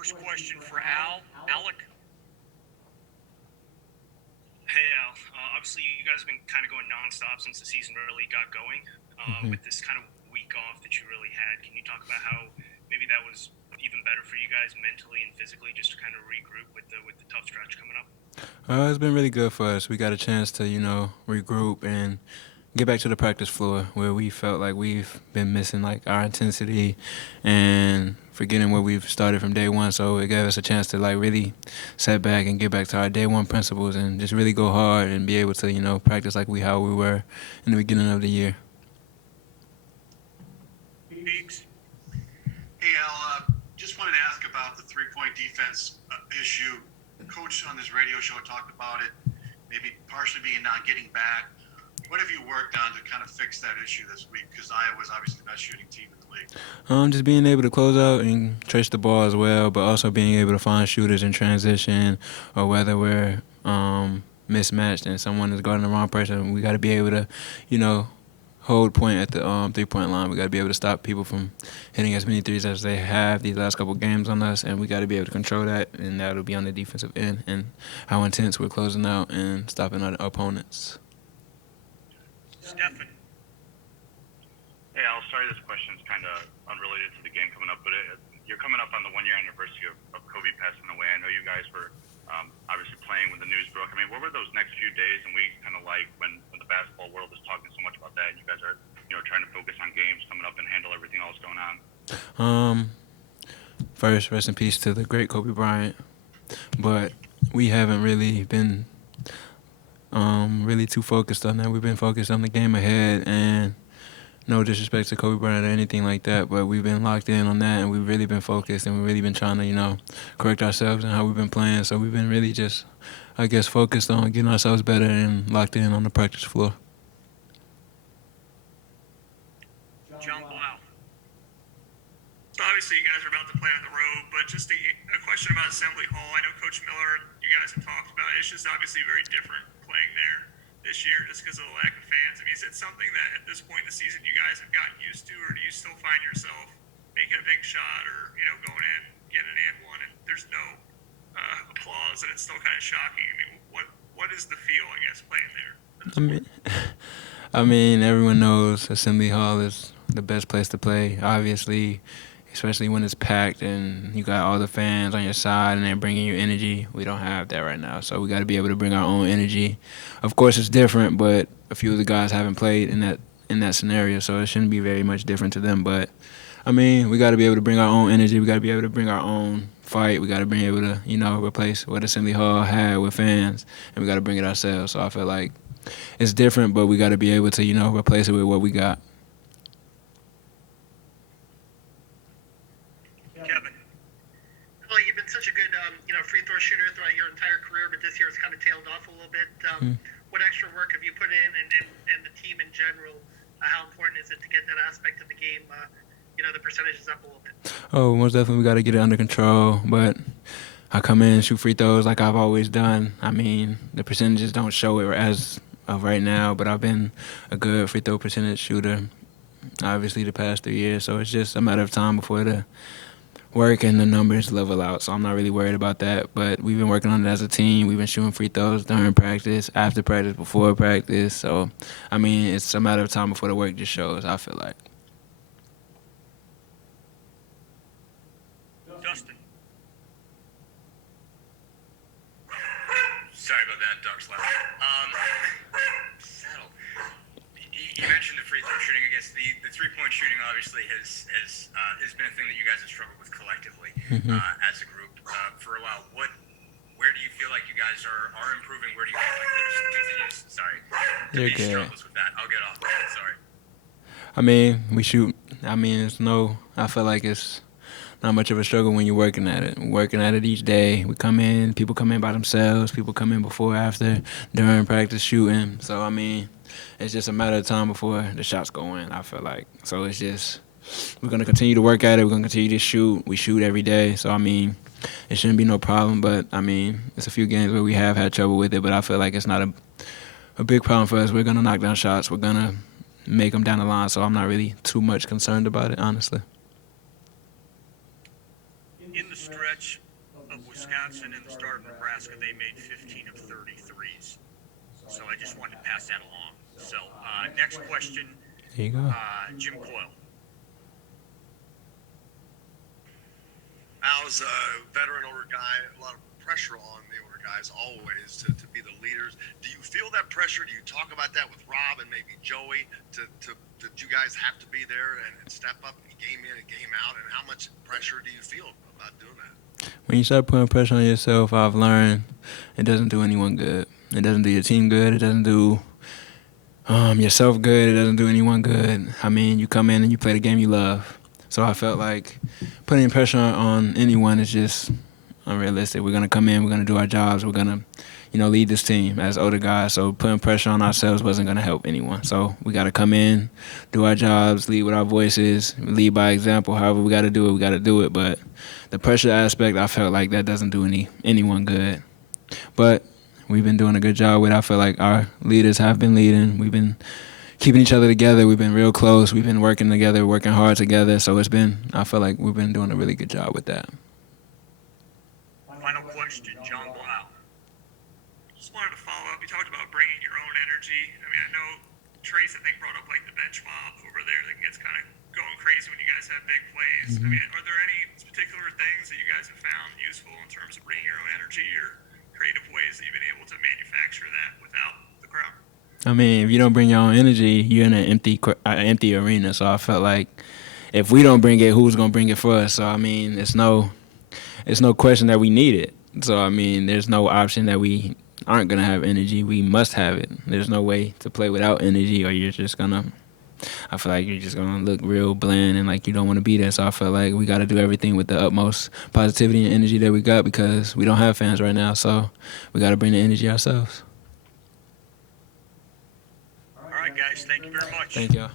First question for Alec. Hey Al, obviously you guys have been kind of going nonstop since the season really got going. With this kind of week off that you really had, can you talk about how maybe that was even better for you guys mentally and physically, just to kind of regroup with the tough stretch coming up? It's been really good for us. We got a chance to, regroup and get back to the practice floor where we felt like we've been missing like our intensity and forgetting where we've started from day one. So it gave us a chance to like really set back and get back to our day one principles and just really go hard and be able to, practice like how we were in the beginning of the year. Peaks. Hey Al, just wanted to ask about the three-point defense issue. Coach on this radio show talked about it, maybe partially being not getting back. What have you worked on to kind of fix that issue this week? Because Iowa's obviously the best shooting team in the league. Just being able to close out and trace the ball as well, but also being able to find shooters in transition, or whether we're mismatched and someone is guarding the wrong person, we got to be able to, hold point at the 3-point line. We got to be able to stop people from hitting as many threes as they have these last couple games on us, and we got to be able to control that, and that'll be on the defensive end and how intense we're closing out and stopping our opponents. Stefan. Hey Al, sorry this question is kind of unrelated to the game coming up, but you're coming up on the one-year anniversary of Kobe passing away. I know you guys were obviously playing when the news broke. I mean, what were those next few days and weeks kind of like when the basketball world is talking so much about that, and you guys are trying to focus on games coming up and handle everything else going on? First, rest in peace to the great Kobe Bryant, but we haven't really been really too focused on that. We've been focused on the game ahead, and no disrespect to Kobe Bryant or anything like that, but we've been locked in on that, and we've really been focused, and we've really been trying to, correct ourselves and how we've been playing. So we've been really just, I guess, focused on getting ourselves better and locked in on the practice floor. John Blau. So obviously you guys are about to play on the road, but just a question about Assembly Hall. I know Coach Miller and you guys have talked about it. It's just obviously very different playing there this year just because of the lack of fans. I mean, is it something that at this point in the season you guys have gotten used to, or do you still find yourself making a big shot or, going in, getting an and one, and there's no applause, and it's still kind of shocking? I mean, what is the feel, I guess, playing there? I mean, everyone knows Assembly Hall is the best place to play, obviously, especially when it's packed and you got all the fans on your side and they're bringing you energy. We don't have that right now, so we got to be able to bring our own energy. Of course, it's different, but a few of the guys haven't played in that scenario, so it shouldn't be very much different to them. But, I mean, we got to be able to bring our own energy. We got to be able to bring our own fight. We got to be able to, replace what Assembly Hall had with fans, and we got to bring it ourselves. So I feel like it's different, but we got to be able to, replace it with what we got. Kevin. Well, you've been such a good, free throw shooter throughout your entire career, but this year it's kind of tailed off a little bit. What extra work have you put in, and the team in general? How important is it to get that aspect of the game, the percentages up a little bit? Oh, most definitely we got to get it under control, but I come in and shoot free throws like I've always done. I mean, the percentages don't show it as of right now, but I've been a good free throw percentage shooter, obviously, the past 3 years, so it's just a matter of time before the work and the numbers level out, so I'm not really worried about that. But we've been working on it as a team. We've been shooting free throws during practice, after practice, before practice. So, I mean, it's a matter of time before the work just shows, I feel like. Dustin. Sorry about that, Duck's loud. Settle. You mentioned the free throw shooting. I guess the 3-point shooting obviously has been a thing that you guys have struggled with collectively as a group for a while. Where do you feel like you guys are improving? Where do you feel like there's continuous struggles with that? I'll get off that. Sorry. I mean, we shoot. I mean, I feel like it's not much of a struggle when you're working at it. We're working at it each day. We come in, people come in by themselves, people come in before, after, during practice shooting. So, I mean, it's just a matter of time before the shots go in, I feel like. So it's just, we're going to continue to work at it. We're going to continue to shoot. We shoot every day. So, I mean, it shouldn't be no problem. But, I mean, it's a few games where we have had trouble with it, but I feel like it's not a big problem for us. We're going to knock down shots. We're going to make them down the line. So I'm not really too much concerned about it, honestly. in the stretch of Wisconsin and the start of Nebraska, they made 15 of 33s. So I just wanted to pass that along. So next question, There you go. Jim Coyle. Al's a veteran older guy, a lot of pressure on the older guys always to be the leaders. Do you feel that pressure? Do you talk about that with Rob and maybe Joey that you guys have to be there and step up game in and game out? And how much pressure do you feel about doing that? When you start putting pressure on yourself, I've learned it doesn't do anyone good. It doesn't do your team good. It doesn't do yourself good. It doesn't do anyone good. I mean, you come in and you play the game you love. So I felt like putting pressure on anyone is just unrealistic. We're going to come in, we're going to do our jobs, we're going to, lead this team as older guys. So putting pressure on ourselves wasn't going to help anyone. So we got to come in, do our jobs, lead with our voices, lead by example. However we got to do it, we got to do it. But the pressure aspect, I felt like that doesn't do anyone good. But we've been doing a good job with it. I feel like our leaders have been leading. We've been keeping each other together. We've been real close. We've been working together, working hard together. So I feel like we've been doing a really good job with that. Final question, John Blau. Just wanted to follow up. You talked about bringing your own energy. I mean, I know Trace, I think, brought up like the bench mob over there that gets kind of going crazy when you guys have big plays. I mean, are there any particular things that you guys have found useful in terms of bringing your own energy or creative ways that you've been able to manufacture that without the crowd? I mean, if you don't bring your own energy, you're in an empty arena. So I felt like if we don't bring it, who's gonna bring it for us? So I mean, it's no question that we need it. So I mean, there's no option that we aren't gonna have energy. We must have it. There's no way to play without energy, or you're just gonna. I feel like you're just gonna look real bland and like you don't want to be there. So I feel like we got to do everything with the utmost positivity and energy that we got because we don't have fans right now. So we got to bring the energy ourselves. All right, guys. Thank you very much. Thank y'all.